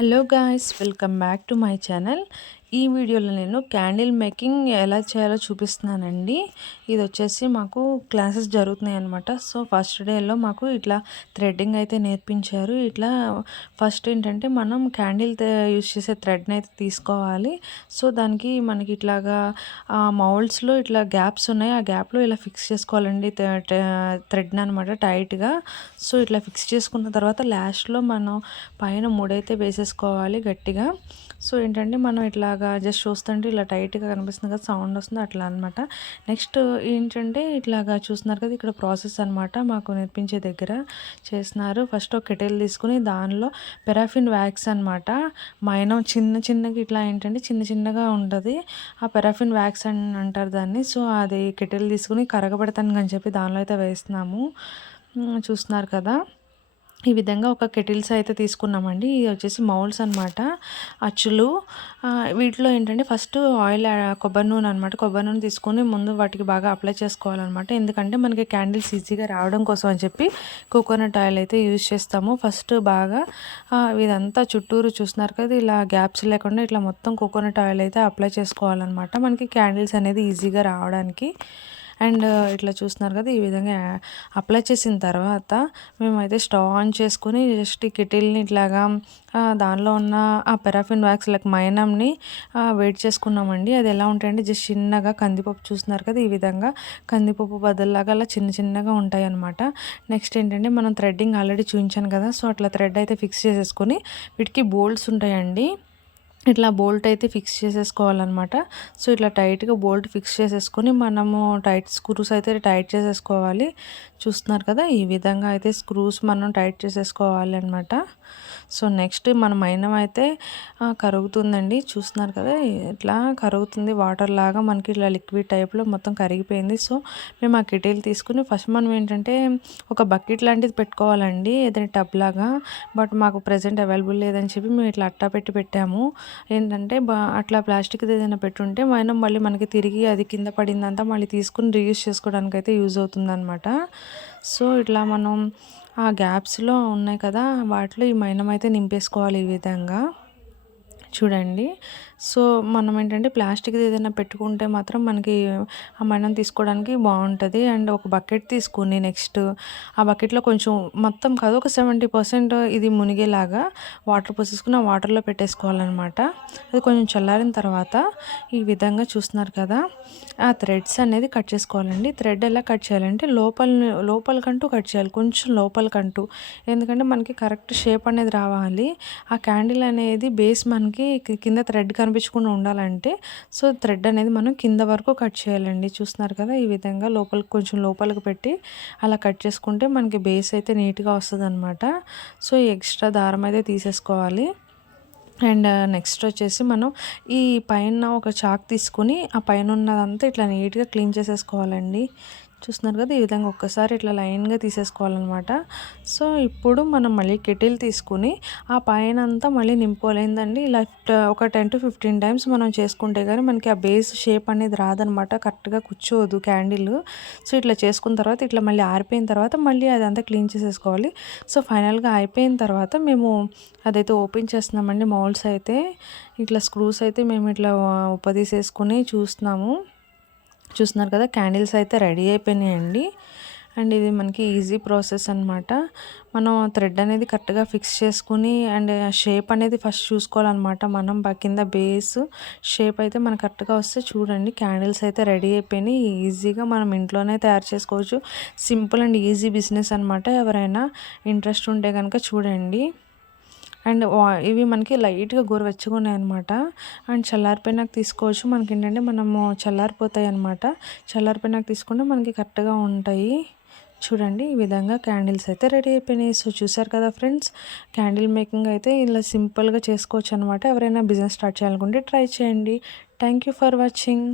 Hello guys, welcome back to my channel. ఈ వీడియోలో నేను క్యాండిల్ మేకింగ్ ఎలా చేయాలో చూపిస్తున్నానండి. ఇది వచ్చేసి మాకు క్లాసెస్ జరుగుతున్నాయి అనమాట. సో ఫస్ట్ డేలో మాకు ఇట్లా థ్రెడ్డింగ్ అయితే నేర్పించారు. ఇట్లా ఫస్ట్ ఏంటంటే మనం క్యాండిల్ యూస్ చేసే థ్రెడ్ని అయితే తీసుకోవాలి. సో దానికి మనకి ఇట్లాగా మౌల్డ్స్లో ఇట్లా గ్యాప్స్ ఉన్నాయి. ఆ గ్యాప్లో ఇలా ఫిక్స్ చేసుకోవాలండి థ్రెడ్ని అనమాట టైట్గా. సో ఇట్లా ఫిక్స్ చేసుకున్న తర్వాత లాస్ట్లో మనం పైన ముడైతే వేసేసుకోవాలి గట్టిగా. సో ఏంటంటే మనం ఇట్లాగా జస్ట్ చూస్తుంటే ఇలా టైట్గా కనిపిస్తుంది కదా, సౌండ్ వస్తుంది అట్లా అనమాట. నెక్స్ట్ ఏంటంటే ఇట్లాగా చూస్తున్నారు కదా, ఇక్కడ ప్రాసెస్ అనమాట మాకు నేర్పించే దగ్గర చేస్తున్నారు. ఫస్ట్ ఒక కెటిల్ తీసుకుని దానిలో పెరాఫిన్ వ్యాక్స్ అనమాట, మైనం చిన్నగా ఇట్లా ఏంటంటే చిన్నగా ఉంటుంది. ఆ పెరాఫిన్ వ్యాక్స్ అని అంటారు దాన్ని. సో అది కెటిల్ తీసుకుని కరగబెడతాను అని చెప్పి దానిలో అయితే వేస్తున్నాము. చూస్తున్నారు కదా, ఈ విధంగా ఒక కెటిల్స్ అయితే తీసుకున్నామండి. ఇది వచ్చేసి మౌల్డ్స్ అనమాట, అచ్చులు. వీటిలో ఏంటంటే ఫస్ట్ ఆయిల్ కొబ్బరి నూనె అనమాట, కొబ్బరి నూనె తీసుకొని ముందు వాటికి బాగా అప్లై చేసుకోవాలన్నమాట. ఎందుకంటే మనకి క్యాండిల్స్ ఈజీగా రావడం కోసం అని చెప్పి కోకోనట్ ఆయిల్ అయితే యూజ్ చేస్తాము. ఫస్ట్ బాగా ఇదంతా చుట్టూరు చూస్తున్నారు కదా, ఇలా గ్యాప్స్ లేకుండా ఇట్లా మొత్తం కోకోనట్ ఆయిల్ అయితే అప్లై చేసుకోవాలన్నమాట, మనకి క్యాండిల్స్ అనేది ఈజీగా రావడానికి. అండ్ ఇట్లా చూస్తున్నారు కదా, ఈ విధంగా అప్లై చేసిన తర్వాత మేమైతే స్టవ్ ఆన్ చేసుకుని జస్ట్ ఈ కెటిల్ని ఇట్లాగా దానిలో ఉన్న ఆ పెరాఫిన్ వ్యాక్స్ లైక్ మైనంని వెయిట్ చేసుకున్నామండి. అది ఎలా ఉంటాయంటే జస్ట్ చిన్నగా కందిపప్పు చూస్తున్నారు కదా, ఈ విధంగా కందిపప్పు బదుల్లాగా అలా చిన్నగా ఉంటాయి అన్నమాట. నెక్స్ట్ ఏంటంటే మనం థ్రెడ్డింగ్ ఆల్రెడీ చూపించాను కదా, సో అట్లా థ్రెడ్ అయితే ఫిక్స్ చేసేసుకొని వీటికి బోల్ట్స్ ఉంటాయండి, ఇట్లా బోల్ట్ అయితే ఫిక్స్ చేసేసుకోవాలన్నమాట. సో ఇట్లా టైట్గా బోల్ట్ ఫిక్స్ చేసేసుకొని మనము స్క్రూస్ అయితే టైట్ చేసేసుకోవాలి. చూస్తున్నారు కదా, ఈ విధంగా అయితే స్క్రూస్ మనం టైట్ చేసేసుకోవాలి అనమాట. సో నెక్స్ట్ మన మైనం అయితే కరుగుతుందండి. చూస్తున్నారు కదా, ఇట్లా కరుగుతుంది వాటర్ లాగా, మనకి ఇట్లా లిక్విడ్ టైప్లో మొత్తం కరిగిపోయింది. సో మేము ఆ కెటిల్ తీసుకుని ఫస్ట్ మనం ఏంటంటే ఒక బకెట్ లాంటిది పెట్టుకోవాలండి, ఏదైనా టబ్ లాగా. బట్ మాకు ప్రజెంట్ అవైలబుల్ లేదని చెప్పి మేము ఇట్లా అట్టా పెట్టాము. ఏంటంటే అట్లా ప్లాస్టిక్ది ఏదైనా పెట్టుంటే మైనం మళ్ళీ మనకి తిరిగి అది కింద పడిందంతా మళ్ళీ తీసుకుని రీయూజ్ చేసుకోవడానికి అయితే యూజ్ అవుతుందన్నమాట. సో ఇట్లా మనం ఆ గ్యాప్స్లో ఉన్నాయి కదా, వాటిలో ఈ మైనం అయితే నింపేసుకోవాలి ఈ విధంగా. చూడండి, సో మనం ఏంటంటే ప్లాస్టిక్ది ఏదైనా పెట్టుకుంటే మాత్రం మనకి ఆ మైనం తీసుకోవడానికి బాగుంటుంది. అండ్ ఒక బకెట్ తీసుకుని నెక్స్ట్ ఆ బకెట్లో కొంచెం మొత్తం కాదు, ఒక 70% ఇది మునిగేలాగా వాటర్ పోసేసుకుని ఆ వాటర్లో పెట్టేసుకోవాలన్నమాట. అది కొంచెం చల్లారిన తర్వాత ఈ విధంగా చూస్తున్నారు కదా, ఆ థ్రెడ్స్ అనేది కట్ చేసుకోవాలండి. థ్రెడ్ ఎలా కట్ చేయాలంటే లోపలికంటూ కట్ చేయాలి, కొంచెం లోపలికంటూ. ఎందుకంటే మనకి కరెక్ట్ షేప్ అనేది రావాలి. ఆ క్యాండిల్ అనేది బేస్ మనకి కింద థ్రెడ్ కనిపించకుండా ఉండాలంటే సో థ్రెడ్ అనేది మనం కింద వరకు కట్ చేయాలండి. చూస్తున్నారు కదా, ఈ విధంగా కొంచెం లోపలికి పెట్టి అలా కట్ చేసుకుంటే మనకి బేస్ అయితే నీట్గా వస్తుంది అనమాట. సో ఈ ఎక్స్ట్రా దారం అయితే తీసేసుకోవాలి. అండ్ నెక్స్ట్ వచ్చేసి మనం ఈ పైన ఒక చాక్ తీసుకుని ఆ పైన ఉన్నదంతా ఇట్లా నీట్గా క్లీన్ చేసేసుకోవాలండి. చూస్తున్నారు కదా, ఈ విధంగా ఒక్కసారి ఇట్లా లైన్గా తీసేసుకోవాలన్నమాట. సో ఇప్పుడు మనం మళ్ళీ కెటిల్ తీసుకుని ఆ పైన అంతా మళ్ళీ నింపుకోలేదండి. ఇలా ఒక 10 to 15 టైమ్స్ మనం చేసుకుంటే కానీ మనకి ఆ బేస్ షేప్ అనేది రాదనమాట, కరెక్ట్గా కూర్చోదు క్యాండిల్. సో ఇట్లా చేసుకున్న తర్వాత ఇట్లా మళ్ళీ ఆరిపోయిన తర్వాత మళ్ళీ అదంతా క్లీన్ చేసేసుకోవాలి. సో ఫైనల్గా అయిపోయిన తర్వాత మేము అదైతే ఓపెన్ చేస్తున్నామండి. మౌల్డ్స్ అయితే ఇట్లా స్క్రూస్ అయితే మేము ఇట్లా ఉపదీసేసుకుని చూస్తున్నారు కదా, క్యాండిల్స్ అయితే రెడీ అయిపోయినాయండి. అండ్ ఇది మనకి ఈజీ ప్రాసెస్ అనమాట. మనం థ్రెడ్ అనేది కరెక్ట్గా ఫిక్స్ చేసుకుని అండ్ షేప్ అనేది ఫస్ట్ చూసుకోవాలన్నమాట. మనం కింద బేస్ షేప్ అయితే మనకు కరెక్ట్గా వస్తే చూడండి, క్యాండిల్స్ అయితే రెడీ అయిపోయినాయి. ఈజీగా మనం ఇంట్లోనే తయారు చేసుకోవచ్చు. సింపుల్ అండ్ ఈజీ బిజినెస్ అనమాట. ఎవరైనా ఇంట్రెస్ట్ ఉంటే కనుక చూడండి. అండ్ ఇవి మనకి లైట్గా గోరువెచ్చగా ఉన్నాయన్నమాట. అండ్ చల్లారిపోయినాక తీసుకోవచ్చు. మనకి ఏంటంటే మనము చల్లారిపోతాయి అనమాట, చల్లారిపోయినాక తీసుకుంటే మనకి కరెక్ట్గా ఉంటాయి. చూడండి, ఈ విధంగా క్యాండిల్స్ అయితే రెడీ అయిపోయినాయి. సో చూసారు కదా ఫ్రెండ్స్, క్యాండిల్ మేకింగ్ అయితే ఇలా సింపుల్గా చేసుకోవచ్చు అనమాట. ఎవరైనా బిజినెస్ స్టార్ట్ చేయాలనుకుంటే ట్రై చేయండి. Thank you for watching.